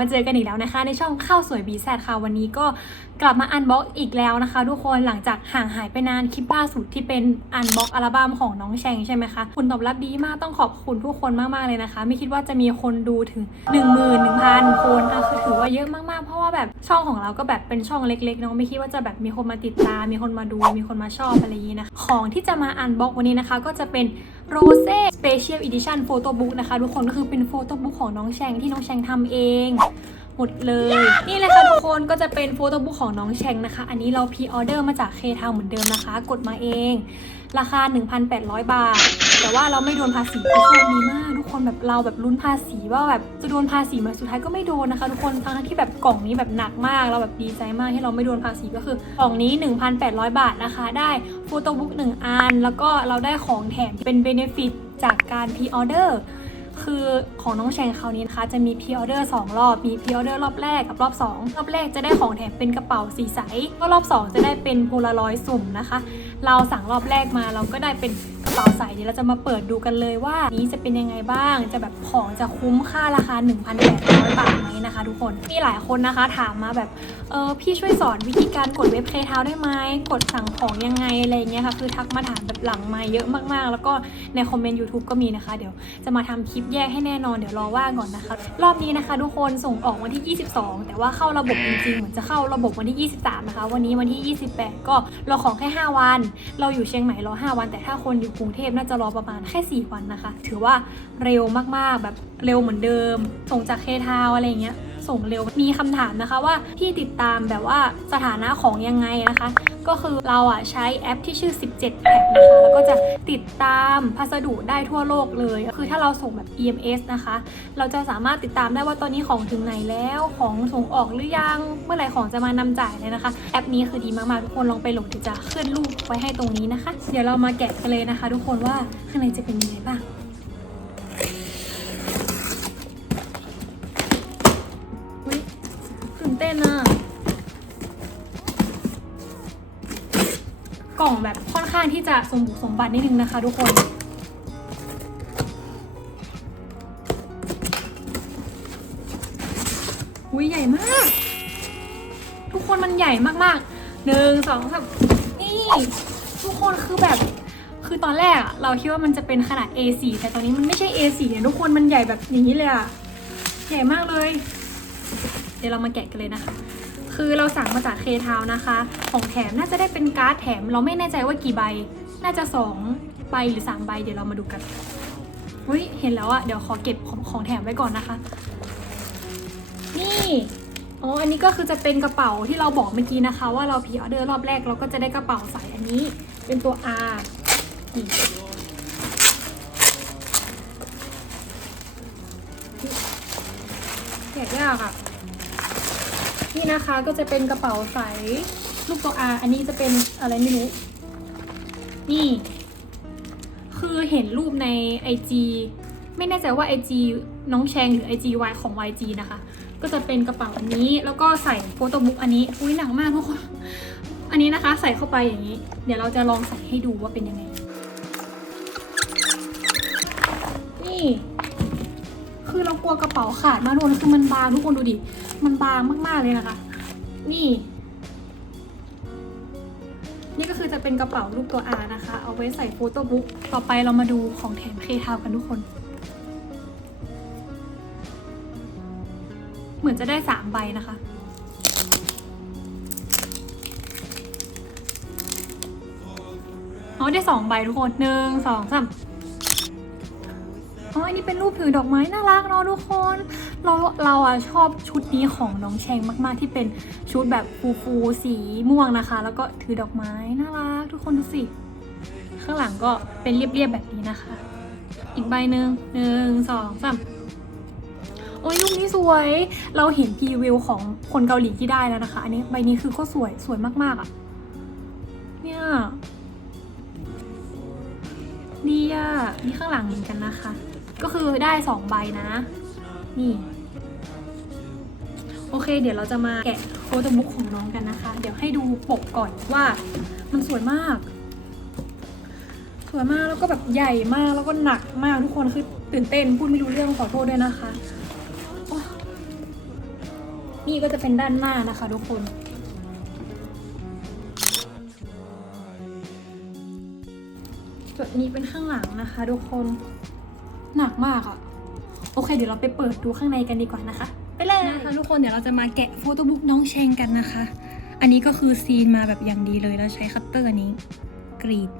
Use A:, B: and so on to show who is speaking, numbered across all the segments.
A: มาเจอกันอีกแล้วนะคะ ในช่องข้าวสวยบีแซดค่ะวันนี้ก็กลับมาอันบ็อกอีกแล้วนะคะทุกคนหลังจากห่างหายไปนานคลิปล่าสุดที่เป็นอันบ็อกอัลบั้มของน้องแชงใช่ไหมคะคุณตอบรับดีมากต้องขอบคุณทุกคนมากๆเลยนะคะ ไม่คิดว่าจะมีคนดูถึง 1 1 0 0 0 คนอะคือถือว่าเยอะมากๆ เพราะว่าแบบช่องของเราก็แบบเป็นช่องเล็กๆเนาะไม่คิดว่าจะแบบมีคนมาติดตามมีคนมาดูมีคนมาชอบอะไรอย่างนี้นะของที่จะมาอันบ็อกวันนี้นะคะ ก็จะเป็นโรเซ่ Special Edition Photo Book นะคะทุกคนก็คือเป็นโฟโต้บุ๊กของน้องแชงที่น้องแชงทำเอง หมดเลย นี่เลยค่ะทุกคนก็จะเป็นโฟโต้บุ๊กของน้องแชงนะคะ อันนี้เราพ r ออเดอร์มาจากเคทาเหมือนเดิมนะคะ กดมาเอง ราคา 1,800 บาท แต่ว่าเราไม่โดนภาษีคือโชคดีมาก ทุกคนแบบเราแบบลุ้นภาษีว่าแบบจะโดนภาษีไหมสุดท้ายก็ไม่โดนนะคะ ทุกคนทั้งที่แบบกล่องนี้แบบหนักมากเราแบบดีใจมากที่เราไม่โดนภาษีก็คือกล่องนี้ 1,800 บาทนะคะ ได้โฟโต้บุ๊ก1อันแล้วก็เราได้ของแถมเป็นเบเนฟิตจากการพ r ออเดอร์ คือของน้องแชงคราวนี้นะคะ จะมีพ r ออเดอร์2รอบ มีพ r ออเดอร์รอบแรกกับรอบ 2 รอบแรกจะได้ของแถมเป็นกระเป๋าสีใส ก็รอบ 2 จะได้เป็นโพลารอยสุ่มนะคะ เราสั่งรอบแรกมาเราก็ได้เป็น เป๋าใสเดี๋ยวเราจะมาเปิดดูกันเลยว่านี้จะเป็นยังไงบ้าง จะแบบของจะคุ้มค่าราคา 1,800 บาทไหมนะคะ ทุกคนมีหลายคนนะคะถามมาแบบเออพี่ช่วยสอนวิธีการกดเว็บเคเท้าได้ไหมกดสั่งของยังไงอะไรเงี้ยค่ะคือทักมาถามแบบหลังมาเยอะมากๆ แล้วก็ในคอมเมนต์ YouTube ก็มีนะคะ เดี๋ยวจะมาทำคลิปแยกให้แน่นอนเดี๋ยวรอว่าก่อนนะคะ รอบนี้นะคะ ทุกคนส่งออกวันที่ 22 แต่ว่าเข้าระบบจริงๆเหมือนจะเข้าระบบวันที่ 23 นะคะ วันนี้วันที่ 28 ก็รอของแค่ 5 วัน เราอยู่เชียงใหม่รอ 5 วัน แต่ถ้าคนอยู่กรุงเทพน่าจะรอประมาณแค่ 4 วันนะคะ ถือว่าเร็วมากๆแบบเร็วเหมือนเดิม ส่งจากเคทาวอะไรเงี้ย ส่งเร็ว มีคำถามนะคะว่าพี่ติดตามแบบว่าสถานะของยังไงนะคะ ก็คือเราอะใช้แอปที่ชื่อ 17 แพ็คนะคะ แล้วก็จะติดตามพัสดุได้ทั่วโลกเลย คือถ้าเราส่งแบบ EMS นะคะ เราจะสามารถติดตามได้ว่าตอนนี้ของถึงไหนแล้ว ของส่งออกหรือยัง เมื่อไหร่ของจะมานำจ่ายเลยนะคะ แอปนี้คือดีมากๆทุกคนลองไปโหลดดี๋ยวจะขึ้นรูปไว้ให้ตรงนี้นะคะ เดี๋ยวเรามาแกะกันเลยนะคะ ทุกคนว่าข้างในจะเป็นยังไงบ้าง กล่องแบบค่อนข้างที่จะสมบุกสมบันนิดนึงนะคะ ทุกคนอุ้ยใหญ่มาก ทุกคนมันใหญ่มากๆหนึ่งสองสามนี่ทุกคนคือแบบคือตอนแรกเราคิดว่ามันจะเป็นขนาด A4 แต่ตอนนี้มันไม่ใช่ A4 เนี่ยทุกคนมันใหญ่แบบอย่างนี้เลยอะใหญ่มากเลย เดี๋ยวเรามาแกะกันเลยนะคะ คือเราสั่งมาจากเคทาวนะคะ ของแถมน่าจะได้เป็นการ์ดแถม เราไม่แน่ใจว่ากี่ใบ น่าจะสองใบหรือสามใบเดี๋ยวเรามาดูกันอุ้ยเห็นแล้วอะเดี๋ยวขอเก็บของของแถมไว้ก่อนนะคะ นี่อ๋ออันนี้ก็คือจะเป็นกระเป๋าที่เราบอกเมื่อกี้นะคะ ว่าเราพีออเดอร์รอบแรกเราก็จะได้กระเป๋าใส่อันนี้ เป็นตัว R แกะยากอะ นี่นะคะก็จะเป็นกระเป๋าใส่ลูกตัว R อันนี้จะเป็นอะไรไม่รู้ นี่ คือเห็นรูปใน IG ไม่แน่ใจว่า IG น้องแชงหรือ IG Y ของ YG นะคะ ก็จะเป็นกระเป๋าอันนี้ แล้วก็ใส่โฟโต้บุ๊กอันนี้ อุ้ยหนักมากทุกคน อันนี้นะคะใส่เข้าไปอย่างนี้ เดี๋ยวเราจะลองใส่ให้ดูว่าเป็นยังไง นี่ คือเรากลัวกระเป๋าขาดมากทุกคนคือมันบางทุกคนดูดิ มันบางมากๆเลยนะคะ นี่ นี่ก็คือจะเป็นกระเป๋ารูปตัว R นะคะ เอาไว้ใส่โฟโต้บุ๊กต่อไปเรามาดูของแถมเคทาวกันทุกคน เหมือนจะได้สามใบนะคะอ๋อได้สองใบทุกคนหนึ่งสองสามอ๋ออันนี้เป็นรูปถือดอกไม้น่ารักเนาะทุกคน เราเราอะชอบชุดนี้ของน้องแชงมาก ๆ ที่เป็นชุดแบบฟูฟูสีม่วงนะคะ แล้วก็ถือดอกไม้น่ารักทุกคนดูสิ ข้างหลังก็เป็นเรียบ ๆ แบบนี้นะคะ อีกใบหนึ่งหนึ่งสองสามโอ้ยรูปนี้สวย เราเห็นพรีวิวของคนเกาหลีที่ได้แล้วนะคะ อันนี้ใบนี้คือก็สวยสวยมาก ๆอะ่ะ เนี่ยดีอะ่ะนี่ข้างหลังเหมือนกันนะคะ ก็คือได้สองใบนะ นี่ โอเค เดี๋ยวเราจะมาแกะโฟโต้บุ๊กของน้องกันนะคะ เดี๋ยวให้ดูปกก่อนว่ามันสวยมาก สวยมากแล้วก็แบบใหญ่มากแล้วก็หนักมากทุกคนคือตื่นเต้นพูดไม่รู้เรื่องขอโทษด้วยนะคะนี่ก็จะเป็นด้านหน้านะคะทุกคนส่วนอันนี้เป็นข้างหลังนะคะทุกคน หนักมากอะ โอเค เดี๋ยวเราไปเปิดดูข้างในกันดีกว่านะคะ ไปเลยนะคะทุกคนเดี๋ยวเราจะมาแกะโฟโต้บุ๊กน้องเชงกันนะคะ อันนี้ก็คือซีนมาแบบอย่างดีเลยแล้วใช้คัตเตอร์อันนี้ กรีด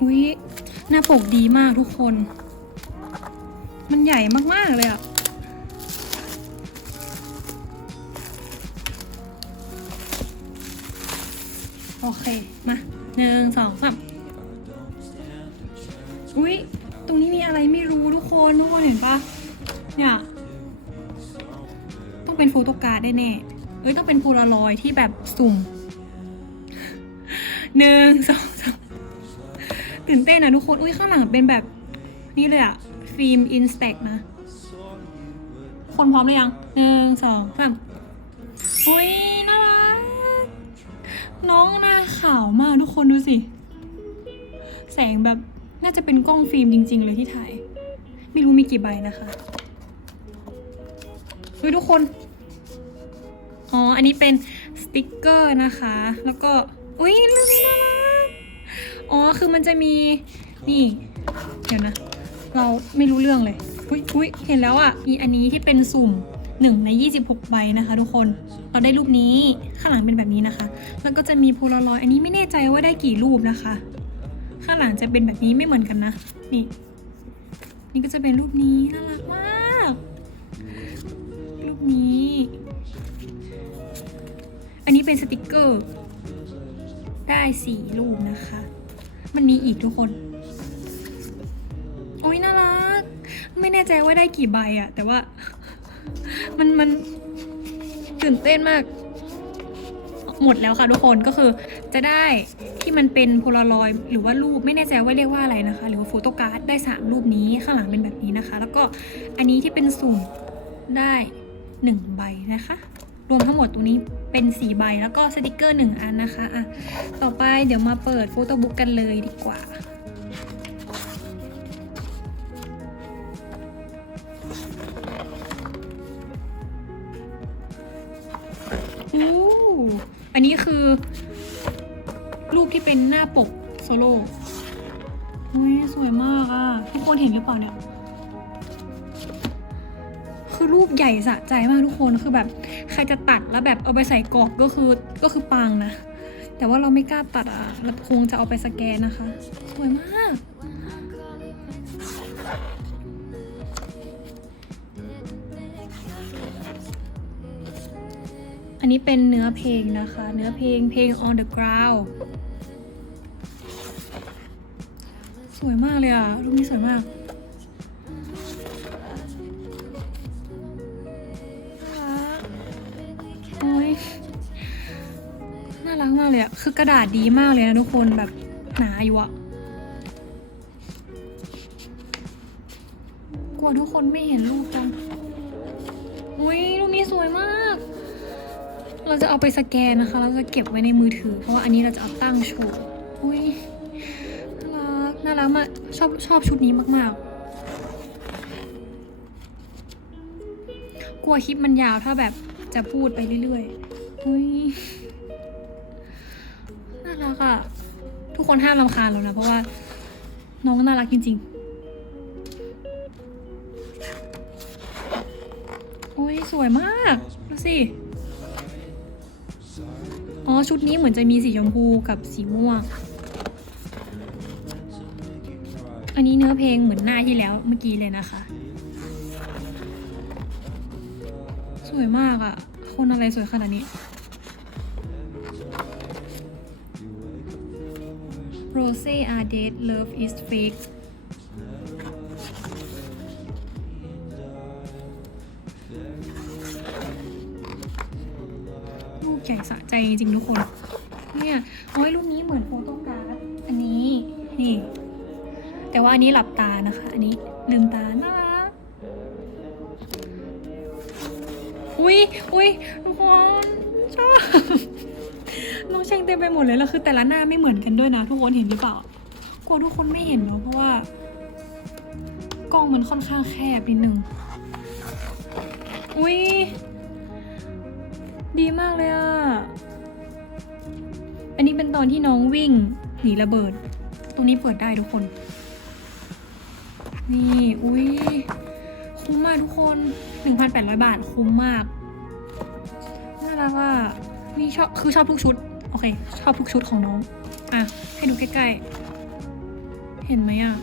A: อุ้ยหน้าปกดีมากทุกคน มันใหญ่มาก ๆ เลยอะโอเค มา หนึ่งสองสามอุ้ยตรงนี้มีอะไรไม่รู้ทุกคนทุกคนเห็นปะเนี่ยต้องเป็นโฟโตการ์ดแน่ๆเอ้ยต้องเป็นโพลารอยที่แบบสุ่มหนึ่งสองสามตื่นเต้นนะทุกคน อุ้ยข้างหลังเป็นแบบนี่เลยอะฟิล์มอินสแต็กนะ คนพร้อมหรือยังหนึ่งสองสามอุ้ย น้องหน้าขาวมากทุกคนดูสิ แสงแบบน่าจะเป็นกล้องฟิล์มจริง ๆ เลยที่ถ่าย ไม่รู้มีกี่ใบนะคะเฮ้ยทุกคน อ๋อ อันนี้เป็นสติกเกอร์นะคะ แล้วก็ อุ้ยน่ารักอ๋อ คือมันจะมี นี่ เดี๋ยวนะ เราไม่รู้เรื่องเลย อุ้ยอุ้ยเห็นแล้วอะ่ะ มีอันนี้ที่เป็นสุ่ม หนึ่งใน 26 ใบนะคะทุกคนเราได้รูปนี้ข้างหลังเป็นแบบนี้นะคะ แล้วก็จะมีโพลารอยอันนี้ไม่แน่ใจว่าได้กี่รูปนะคะ ข้างหลังจะเป็นแบบนี้ไม่เหมือนกันนะนี่นี่ก็จะเป็นรูปนี้น่ารักมาก รูปนี้ อันนี้เป็นสติกเกอร์ ได้สี่รูปนะคะ มันมีอีกทุกคน โอ้ยน่ารัก ไม่แน่ใจว่าได้กี่ใบอะแต่ว่า มันมันตื่นเต้นมาก หมดแล้วค่ะทุกคนก็คือจะได้ที่มันเป็นโพลารอยหรือว่ารูปไม่แน่ใจว่าเรียกว่าอะไรนะคะ หรือว่าโฟโต้การ์ดได้ 3 รูปนี้ข้างหลังเป็นแบบนี้นะคะ แล้วก็อันนี้ที่เป็นสุ่มได้ 1 ใบนะคะ รวมทั้งหมดตรงนี้เป็น4ใบแล้วก็สติกเกอร์ 1 อันนะคะอะต่อไปเดี๋ยวมาเปิดโฟโต้บุ๊กกันเลยดีกว่า อู้อันนี้คือ รูปที่เป็นหน้าปกโซโล่อุ้ยสวยมากอะทุกคนเห็นหรือเปล่าเนี่ย คือรูปใหญ่สะใจมากทุกคนคือแบบใครจะตัดแล้วแบบเอาไปใส่กรอบก็คือก็คือปังนะ แต่ว่าเราไม่กล้าตัดอะเราคงจะเอาไปสแกนนะคะ สวยมาก อันนี้เป็นเนื้อเพลงนะคะ เนื้อเพลงเพลง on the ground สวยมากเลยอะ รูปนี้สวยมาก โอ้ย น่ารักมากเลยอะ คือกระดาษดีมากเลยนะทุกคน แบบหนาอยู่อะ กลัวทุกคนไม่เห็นรูปจังอุ้ยรูปนี้สวยมาก เราจะเอาไปสแกนนะคะ เราจะเก็บไว้ในมือถือ เพราะว่าอันนี้เราจะเอาตั้งโชว์อุ้ยน่ารักน่ารักมากชอบชอบชุดนี้มากๆ กลัวคลิปมันยาวถ้าแบบจะพูดไปเรื่อยๆอุ้ยน่ารักอะทุกคนห้ามรำคาญแล้วนะ เพราะว่าน้องน่ารักจริงๆอุ้ยสวยมาก ดูสิ อ๋อ ชุดนี้เหมือนจะมีสีชมพูกับสีม่วง อันนี้เนื้อเพลงเหมือนหน้าที่แล้วเมื่อกี้เลยนะคะ สวยมากอะ่ะ คนอะไรสวยขนาดนี้ Rose are dead love is fake ใหญ่สะใจจริงๆทุกคน เนี่ยโอ้ยรูปนี้เหมือนโฟโต้การ์ดอันนี้นี่ แต่ว่าอันนี้หลับตานะคะ อันนี้ลืมตาน่าอุ้ยอุ้ยทุกคนชอบน้องเชงเต็มไปหมดเลยแล้วคือแต่ละหน้าไม่เหมือนกันด้วยนะ ทุกคนเห็นหรือเปล่ากลัวทุกคนไม่เห็นเนาะเพราะว่ากล้องมันค่อนข้างแคบนิดนึงอุ้ย ดีมากเลยอะ อันนี้เป็นตอนที่น้องวิ่งหนีระเบิด ตรงนี้เปิดได้ทุกคน นี่ อุ้ยคุ้มมากทุกคน 1,800 บาทคุ้มมาก น่ารักอะ นี่ชอบ คือชอบทุกชุด โอเค ชอบทุกชุดของน้อง อะ ให้ดูใกล้ๆ เห็นไหมอะ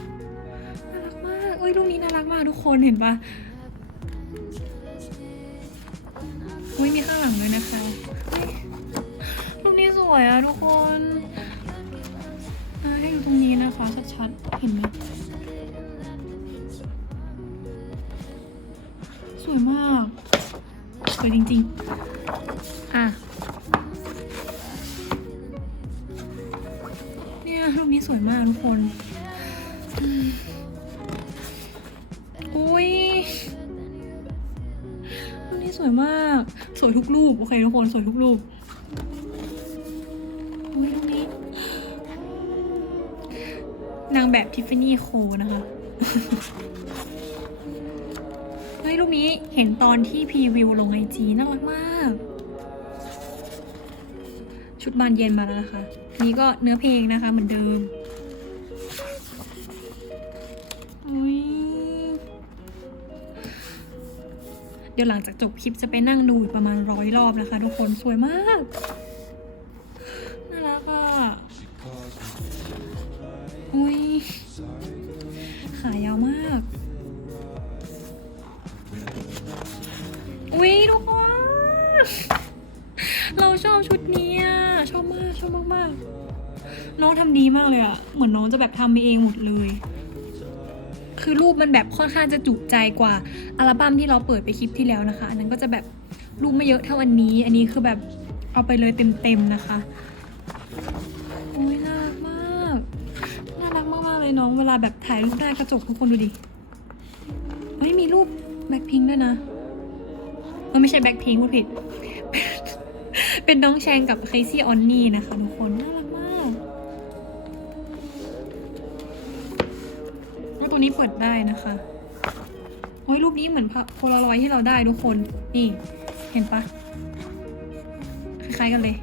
A: น่ารักมาก เอ้ยรูปนี้น่ารักมากทุกคน เห็นปะ อุ้ยมีข้างหลังด้วยนะคะเฮ้ยรูปนี้สวยอะทุกคนอะให้ดูตรงนี้นะคะชัดๆเห็นไหมสวยมากสวยจริงๆ อะ เนี่ยรูปนี้สวยมากทุกคน สวยทุกรูป โอเคทุกคนสวยทุกรูปอุ้ยรูปนี้นางแบบทิฟฟานี่โคนะคะเฮ้ยรูปนี้เห็นตอนที่พรีวิวลงไอจีน่ารักมาก ชุดบานเย็นมาแล้วนะคะ นี่ก็เนื้อเพลงนะคะเหมือนเดิม ดี๋ยวหลังจากจบคลิปจะไปนั่งดูประมาณร้อยรอบนะคะ ทุกคนสวยมากน่ารักอะอุ้ยขายาวมากอุ้ยทุกคนเราชอบชุดนี้อะชอบมากชอบมากๆน้องทำดีมากเลยอะเหมือนน้องจะแบบทำไปเองหมดเลย คือรูปมันแบบค่อนข้างจะจุใจกว่าอัลบั้มที่เราเปิดไปคลิปที่แล้วนะคะ อันนั้นก็จะแบบรูปไม่เยอะเท่าอันนี้ อันนี้คือแบบเอาไปเลยเต็มๆนะคะโอ้ยน่ารักมากน่ารักมากๆเลยน้องเวลาแบบถ่ายรูปหน้ากระจกทุกคนดูดิเฮ้ยมีรูปแบ็คพิงด้วยนะเออไม่ใช่แบ็คพิงพูดผิด เป็นน้องแชงกับเคซี่ออนนี่นะคะทุกคน นี้เปิดได้นะคะโอ้ยรูปนี้เหมือนโพลารอยที่เราได้ทุกคน นี่ เห็นปะคล้ายๆกันเลย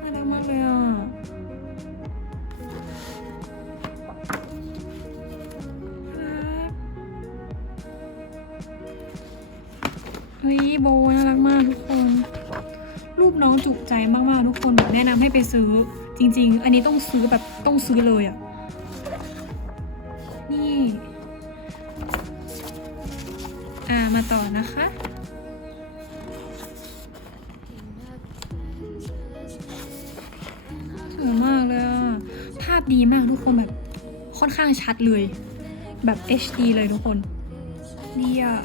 A: น่ารักมากเลยอะเฮ้ยโบน่ารักมากทุกคน รูปน้องจุใจมากๆทุกคนแบบแนะนำให้ไปซื้อจริง ๆ อันนี้ต้องซื้อแบบต้องซื้อเลยอะ่ อ่ามาต่อนะคะ สวยมากเลยอะ ภาพดีมากทุกคนแบบค่อนข้างชัดเลย แบบ HD เลยทุกคน ดีอะ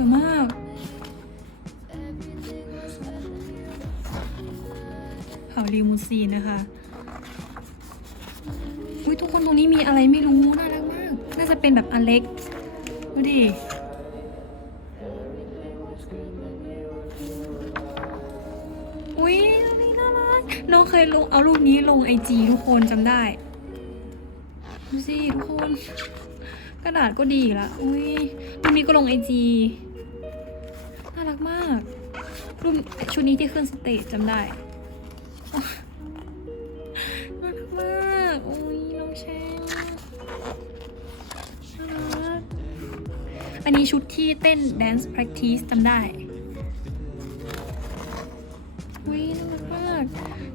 A: วยมากเผาลิมูซีนนะคะ อุ้ยทุกคนตรงนี้มีอะไรไม่รู้ น่ารักมาก น่าจะเป็นแบบอเล็กดูดิอุ้ยนี่น่ารัก น้องเคยลงเอารูปนี้ลงไอจีทุกคนจำได้ดูสิทุกคน กระดาษก็ดีอีกละอุ้ยรูปนี้ก็ลงไอจี ชุดนี้ที่ขึ้นสเตจจำได้น่ารักมากอุ้ยน้องแชงน่ารักอันนี้ชุดที่เต้น dance practice จำได้อุ้ยน่ารักมาก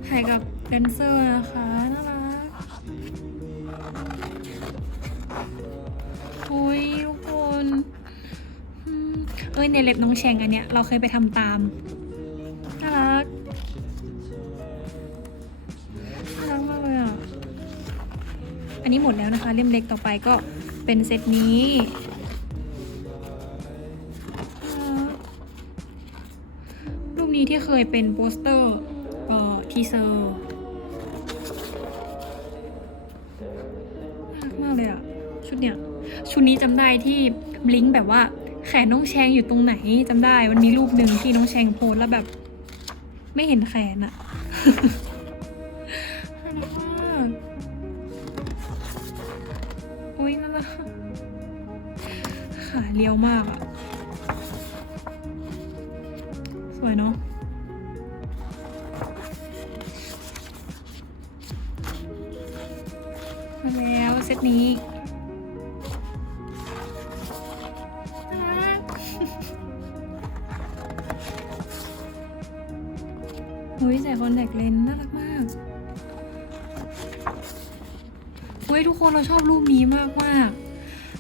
A: ถ่ายกับแดนเซอร์นะคะน่ารักโอ้ยทุกคนเอ้ยในเล็บน้องแชงอันเนี้ยเราเคยไปทำตาม นี้หมดแล้วนะคะ เล่มเล็กต่อไปก็เป็นเซตนี้รูปนี้ที่เคยเป็นโปสเตอร์ทีเซอร์น่ารักมากเลยอะชุดเนี้ยชุดนี้จำได้ที่บลิงก์แบบว่าแขนน้องแชงอยู่ตรงไหนจำได้มันมีรูปหนึ่งที่น้องแชงโพสแล้วแบบ ไม่เห็นแขนอะ เรียวมากอะสวยเนาะมาแล้วเซตนี้น่ารักเฮ้ยใส่คอนแทคเลนส์น่ารักมากเฮ้ยทุกคนเราชอบรูปนี้มากมากๆ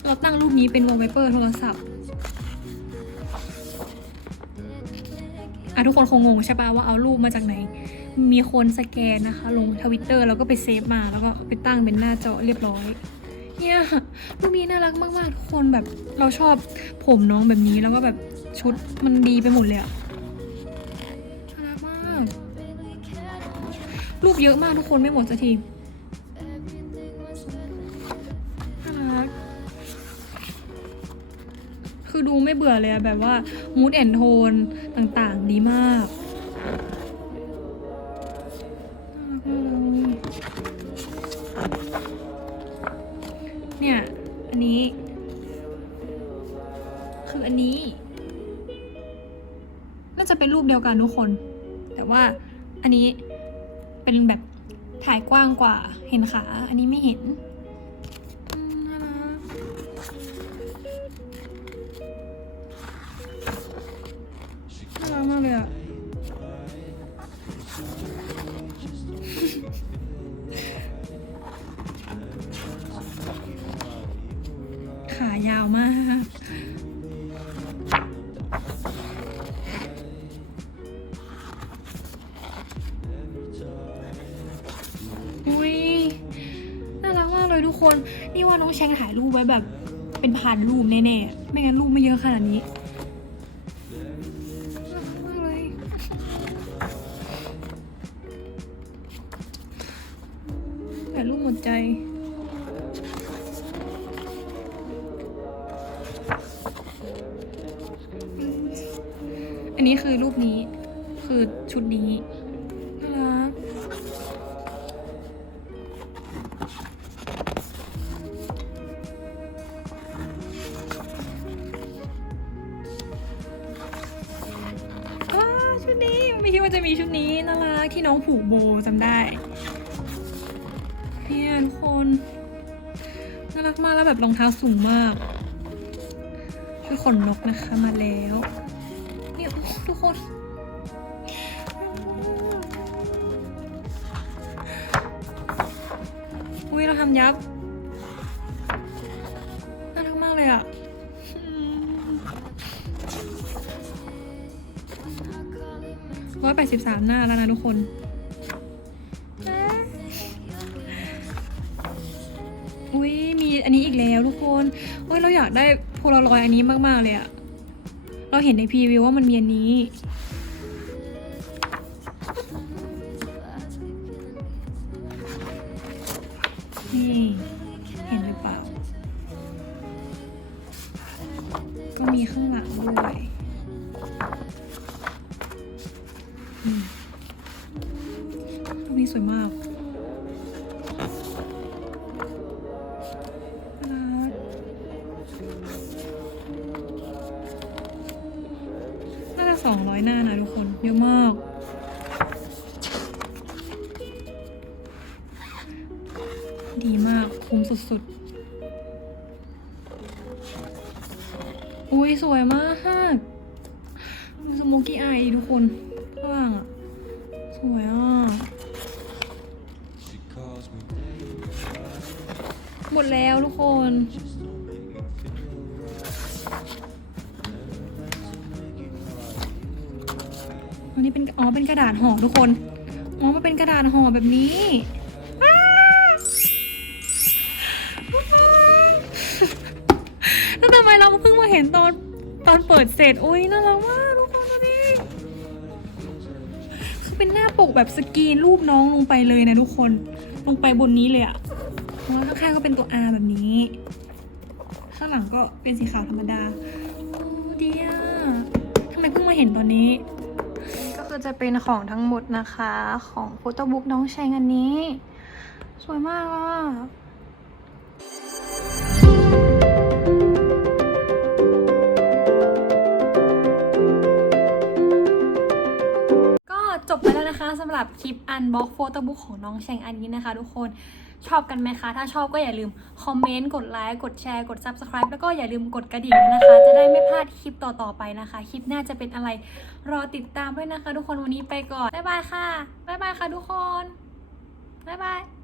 A: เราตั้งรูปนี้เป็นวอลเปเปอร์โทรศัพท์อะทุกคนคงงงใช่ปะว่าเอารูปมาจากไหน มีคนสแกนนะคะ ลงทวิตเตอร์แล้วก็ไปเซฟมาแล้วก็ไปตั้งเป็นหน้าจอเรียบร้อย เนี่ยรูปนี้น่ารักมากๆทุกคนแบบเราชอบผมน้องแบบนี้แล้วก็แบบชุดมันดีไปหมดเลยอะน่ารักมาก รูปเยอะมากทุกคนไม่หมดสักที คือดูไม่เบื่อเลยอะแบบว่ามูดแอนโทนต่างๆ ดีมากเลยเนี่ย อันนี้ คืออันนี้ น่าจะเป็นรูปเดียวกันทุกคน แต่ว่าอันนี้เป็นแบบถ่ายกว้างกว่า เห็นขา อันนี้ไม่เห็นากมากเลยอะขายาวมาก อุ้ย น่ารักมากเลยทุกคน นี่ว่าน้องแชงถ่ายรูปไว้แบบเป็นพันรูปแน่ๆ ไม่งั้นรูปไม่เยอะขนาดนี้ นนี้คือรูปนี้ คือชุดนี้น่ารักชุดนี้ไม่คิดว่าจะมีชุดนี้น่ารักที่น้องผูกโบจำได้เนี่ยทุกคนน่ารักมากแล้วแบบรองเท้าสูงมากคือขนนกนะคะมาแล้ว ทุกคนอุ้ยเราทำยับน่ารักมากเลยอะร้อยแปดสิบสามหน้าแล้วนะทุกคนอุ้ยมีอันนี้อีกแล้วทุกคนเอ้ยเราอยากได้โพลารอยอันนี้มาก ๆ เลยอะ เราเห็นในพรีวิวว่ามันมีอันนี้ นี่ เห็นหรือเปล่า ก็มีข้างหลังด้วยตรูปนี้สวยมาก สุดๆ อุ้ยสวยมากดูสโมกี้ไอทุกคนข้างล่างอะ สวยอะ หมดแล้วทุกคนอันนี้เป็น อ๋อ เป็นกระดาษห่อทุกคน อ๋อ มันเป็นกระดาษห่อแบบนี้ ทำไมเราเพิ่งมาเห็นตอนตอนเปิดเสร็จอุ้ยน่ารักมากทุกคนดูดิคือเป็นหน้าปกแบบสกรีนรูปน้องลงไปเลยนะทุกคนลงไปบนนี้เลยอะแล้วข้างๆก็เป็นตัว R แบบนี้ ข้างหลังก็เป็นสีขาวธรรมดาโอ้ดีอะทำไมเพิ่งมาเห็นตอนนี้ ก็คือจะเป็นของทั้งหมดนะคะของโฟโต้บุ๊กน้องแชงอันนี้ สวยมากอะ บไปแล้วนะคะสำหรับคลิปอันบ็อกโฟโต้บุ๊กของน้องแชงอันนี้นะคะ ทุกคนชอบกันไหมคะ ถ้าชอบก็อย่าลืมคอมเมนต์กดไลค์กดแชร์กด Subscribe แล้วก็อย่าลืมกดกระดิ่งนะคะ จะได้ไม่พลาดคลิปต่อๆไปนะคะ คลิปหน้าจะเป็นอะไรรอติดตามด้วยนะคะ ทุกคนวันนี้ไปก่อนบ๊ายบายค่ะบ๊ายบายค่ะทุกคนบ๊ายบาย